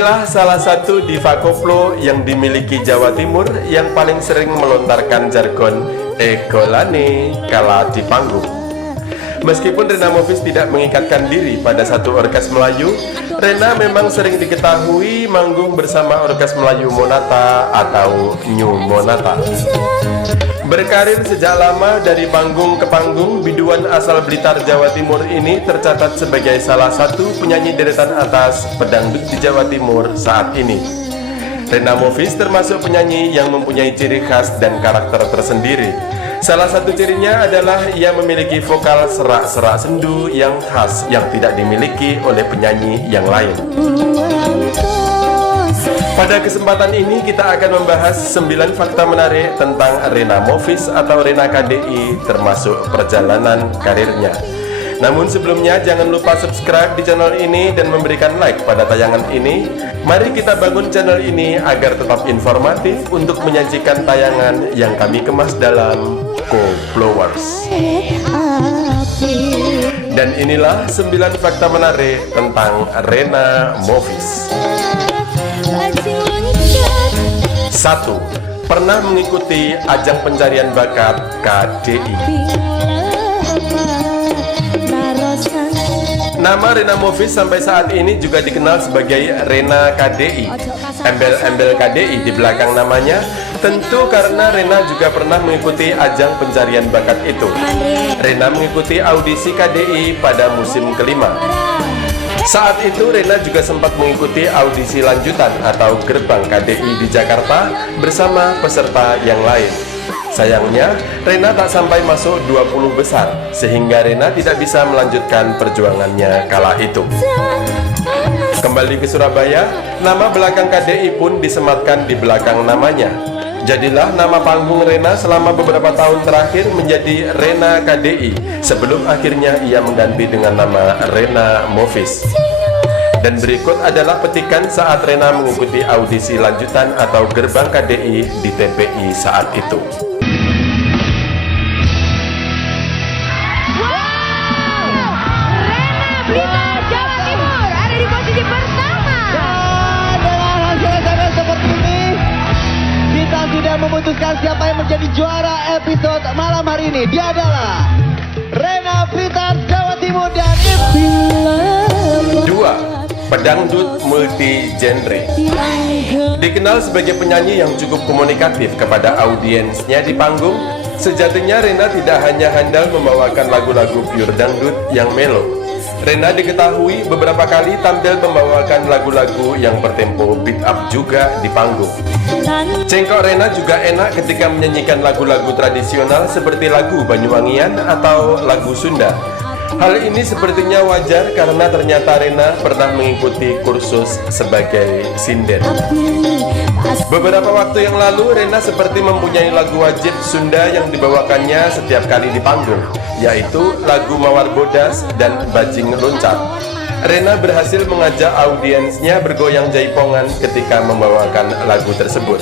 Inilah salah satu diva koplo yang dimiliki Jawa Timur yang paling sering melontarkan jargon "egolane" kala di panggung. Meskipun Rena Movies tidak mengikatkan diri pada satu orkes Melayu, Rena memang sering diketahui manggung bersama orkes Melayu Monata atau New Monata. Berkarir sejak lama dari panggung ke panggung, biduan asal Blitar, Jawa Timur ini tercatat sebagai salah satu penyanyi deretan atas pedangdut di Jawa Timur saat ini. Rena Movies termasuk penyanyi yang mempunyai ciri khas dan karakter tersendiri. Salah satu cirinya adalah ia memiliki vokal serak-serak sendu yang khas yang tidak dimiliki oleh penyanyi yang lain. Pada kesempatan ini kita akan membahas 9 fakta menarik tentang Rena Movies atau Rena KDI termasuk perjalanan karirnya. Namun sebelumnya jangan lupa subscribe di channel ini dan memberikan like pada tayangan ini. Mari kita bangun channel ini agar tetap informatif untuk menyajikan tayangan yang kami kemas dalam Koplowers. Dan inilah 9 fakta menarik tentang Rena Movies. 1. Pernah mengikuti ajang pencarian bakat KDI. Nama Rena Movies sampai saat ini juga dikenal sebagai Rena KDI. Embel-embel KDI di belakang namanya tentu karena Rena juga pernah mengikuti ajang pencarian bakat itu. Rena mengikuti audisi KDI pada musim kelima. Saat itu Rena juga sempat mengikuti audisi lanjutan atau gerbang KDI di Jakarta bersama peserta yang lain. Sayangnya, Rena tak sampai masuk 20 besar, sehingga Rena tidak bisa melanjutkan perjuangannya kala itu. Kembali ke Surabaya, nama belakang KDI pun disematkan di belakang namanya. Jadilah nama panggung Rena selama beberapa tahun terakhir menjadi Rena KDI, sebelum akhirnya ia mengganti dengan nama Rena Movies. Dan berikut adalah petikan saat Rena mengikuti audisi lanjutan atau gerbang KDI di TPI saat itu. Sudah memutuskan siapa yang menjadi juara episode malam hari ini. Dia adalah Rena Blitar Jawa Timur dan 2. Pedangdut multi genre. Dikenal sebagai penyanyi yang cukup komunikatif kepada audiensnya di panggung, sejatinya Rena tidak hanya handal membawakan lagu-lagu pure dangdut yang melo. Rena diketahui beberapa kali tampil membawakan lagu-lagu yang bertempo beat up juga di panggung. Cengkok Rena juga enak ketika menyanyikan lagu-lagu tradisional seperti lagu Banyuwangian atau lagu Sunda. Hal ini sepertinya wajar karena ternyata Rena pernah mengikuti kursus sebagai sinden. Beberapa waktu yang lalu Rena seperti mempunyai lagu wajib Sunda yang dibawakannya setiap kali di panggung, yaitu lagu Mawar Bodas dan Bajing Loncat. Rena berhasil mengajak audiensnya bergoyang jaipongan ketika membawakan lagu tersebut.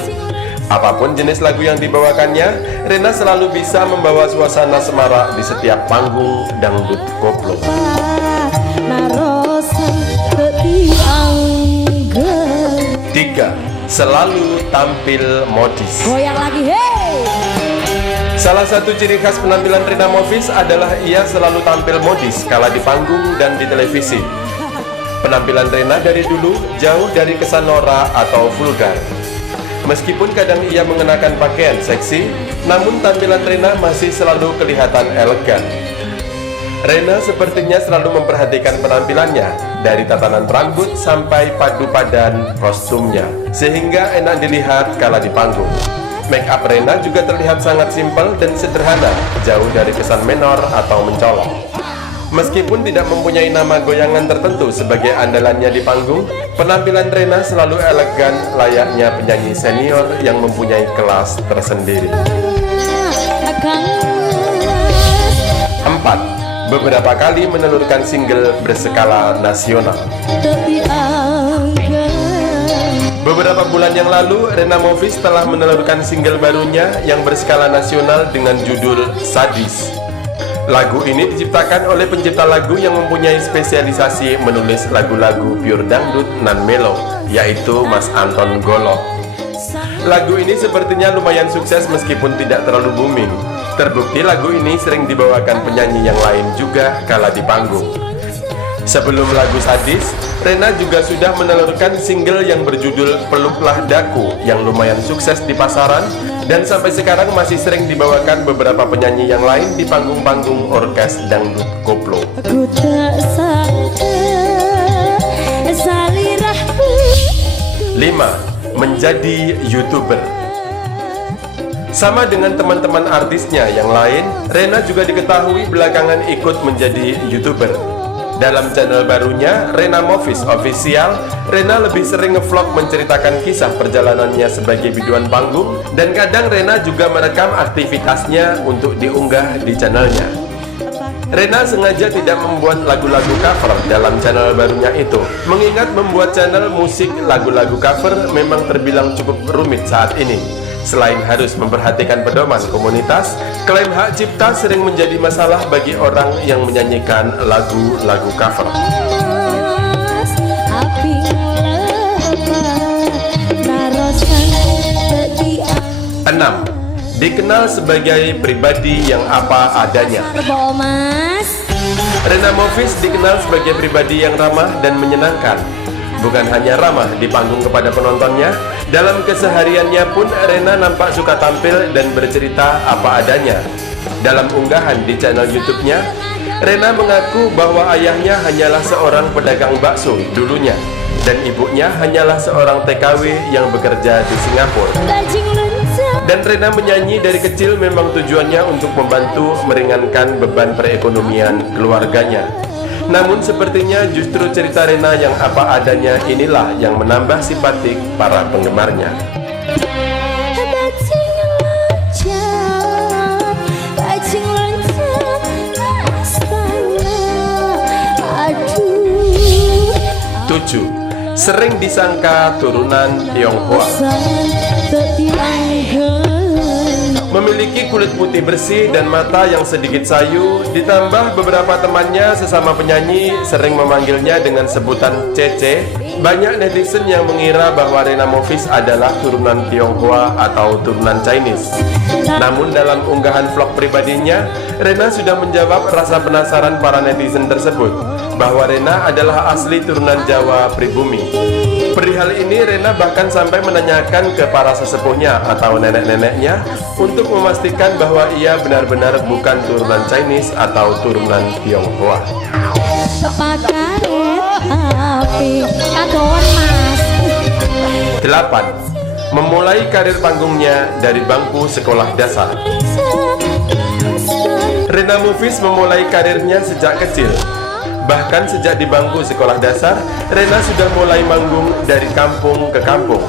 Apapun jenis lagu yang dibawakannya, Rena selalu bisa membawa suasana semarak di setiap panggung dangdut koplo. 3. Selalu tampil modis. Goyang lagi, hey! Salah satu ciri khas penampilan Rena Movies adalah ia selalu tampil modis kala di panggung dan di televisi. Penampilan Rena dari dulu jauh dari kesan norak atau vulgar. Meskipun kadang ia mengenakan pakaian seksi, namun tampilan Rena masih selalu kelihatan elegan. Rena sepertinya selalu memperhatikan penampilannya, dari tatanan rambut sampai padu padan kostumnya, sehingga enak dilihat kala di panggung. Make up Rena juga terlihat sangat simpel dan sederhana, jauh dari kesan menor atau mencolok. Meskipun tidak mempunyai nama goyangan tertentu sebagai andalannya di panggung, penampilan Rena selalu elegan layaknya penyanyi senior yang mempunyai kelas tersendiri. 4. Beberapa kali menelurkan single berskala nasional. Beberapa bulan yang lalu, Rena Movies telah menelurkan single barunya yang berskala nasional dengan judul Sadis. Lagu ini diciptakan oleh pencipta lagu yang mempunyai spesialisasi menulis lagu-lagu pure dangdut nan melo, yaitu Mas Anton Golok. Lagu ini sepertinya lumayan sukses meskipun tidak terlalu booming. Terbukti lagu ini sering dibawakan penyanyi yang lain juga kala di panggung. Sebelum lagu Sadis, Rena juga sudah menelurkan single yang berjudul Peluklah Daku yang lumayan sukses di pasaran dan sampai sekarang masih sering dibawakan beberapa penyanyi yang lain di panggung-panggung orkes dangdut koplo. 5. Menjadi YouTuber. Sama dengan teman-teman artisnya yang lain, Rena juga diketahui belakangan ikut menjadi YouTuber. Dalam channel barunya, Rena Movies Official, Rena lebih sering ngevlog menceritakan kisah perjalanannya sebagai biduan panggung, dan kadang Rena juga merekam aktivitasnya untuk diunggah di channelnya. Rena sengaja tidak membuat lagu-lagu cover dalam channel barunya itu, mengingat membuat channel musik lagu-lagu cover memang terbilang cukup rumit saat ini. Selain harus memperhatikan pedoman komunitas, klaim hak cipta sering menjadi masalah bagi orang yang menyanyikan lagu-lagu cover. 6. Dikenal sebagai pribadi yang apa adanya. Rena Movies dikenal sebagai pribadi yang ramah dan menyenangkan. Bukan hanya ramah di panggung kepada penontonnya, dalam kesehariannya pun Rena nampak suka tampil dan bercerita apa adanya. Dalam unggahan di channel YouTube-nya, Rena mengaku bahwa ayahnya hanyalah seorang pedagang bakso dulunya, dan ibunya hanyalah seorang TKW yang bekerja di Singapura. Dan Rena menyanyi dari kecil memang tujuannya untuk membantu meringankan beban perekonomian keluarganya. Namun sepertinya justru cerita Rena yang apa adanya inilah yang menambah simpatik para penggemarnya. 7. Sering disangka turunan Tionghoa. Memiliki kulit putih bersih dan mata yang sedikit sayu, ditambah beberapa temannya sesama penyanyi sering memanggilnya dengan sebutan Cece. Banyak netizen yang mengira bahwa Rena Movies adalah turunan Tionghoa atau turunan Chinese. Namun dalam unggahan vlog pribadinya, Rena sudah menjawab rasa penasaran para netizen tersebut bahwa Rena adalah asli turunan Jawa pribumi. Perihal ini Rena bahkan sampai menanyakan ke para sesepuhnya atau nenek-neneknya untuk memastikan bahwa ia benar-benar bukan turunan Chinese atau turunan Tionghoa. 8. Memulai karir panggungnya dari bangku sekolah dasar. Rena Movies memulai karirnya sejak kecil. Bahkan sejak di bangku sekolah dasar, Rena sudah mulai manggung dari kampung ke kampung.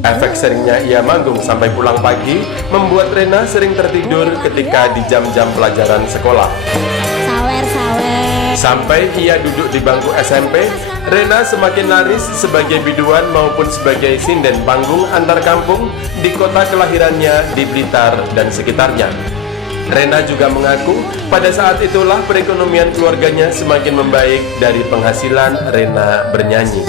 Efek seringnya ia manggung sampai pulang pagi membuat Rena sering tertidur ketika di jam-jam pelajaran sekolah. Sampai ia duduk di bangku SMP, Rena semakin laris sebagai biduan maupun sebagai sinden panggung antar kampung di kota kelahirannya di Blitar dan sekitarnya. Rena juga mengaku pada saat itulah perekonomian keluarganya semakin membaik dari penghasilan Rena bernyanyi.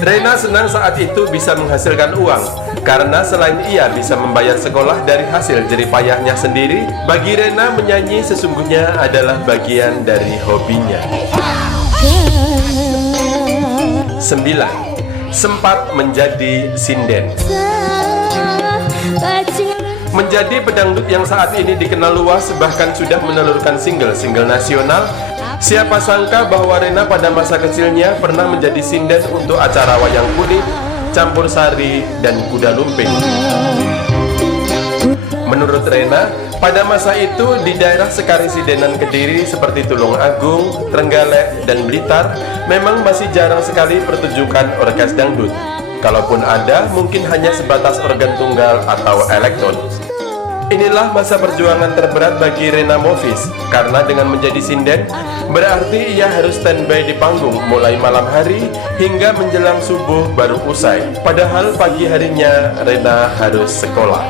Rena senang saat itu bisa menghasilkan uang, karena selain ia bisa membayar sekolah dari hasil jerih payahnya sendiri, bagi Rena menyanyi sesungguhnya adalah bagian dari hobinya. 9. Sempat menjadi sinden. Menjadi pedangdut yang saat ini dikenal luas, bahkan sudah menelurkan single-single nasional. Siapa sangka bahwa Rena pada masa kecilnya pernah menjadi sinden untuk acara wayang kulit, campur sari, dan kuda lumping. Menurut Rena, pada masa itu di daerah sekarisidenan Kediri seperti Tulung Agung, Trenggalek, dan Blitar memang masih jarang sekali pertunjukan orkes dangdut. Kalaupun ada, mungkin hanya sebatas organ tunggal atau elektron. Inilah masa perjuangan terberat bagi Rena Movies, karena dengan menjadi sinden, berarti ia harus standby di panggung mulai malam hari hingga menjelang subuh baru usai. Padahal pagi harinya Rena harus sekolah.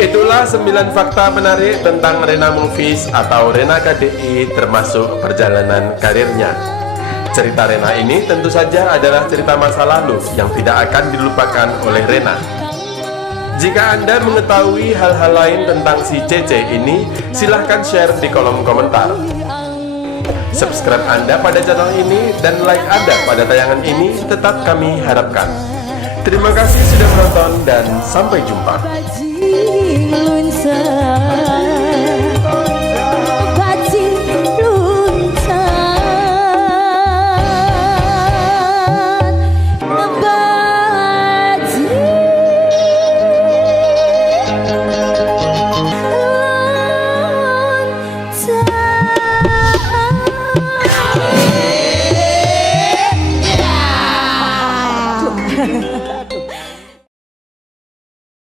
Itulah 9 fakta menarik tentang Rena Movies atau Rena KDI termasuk perjalanan karirnya. Cerita Rena ini tentu saja adalah cerita masa lalu yang tidak akan dilupakan oleh Rena. Jika Anda mengetahui hal-hal lain tentang si Cece ini, silahkan share di kolom komentar. Subscribe Anda pada channel ini dan like Anda pada tayangan ini tetap kami harapkan. Terima kasih sudah menonton dan sampai jumpa. Ha ha ha.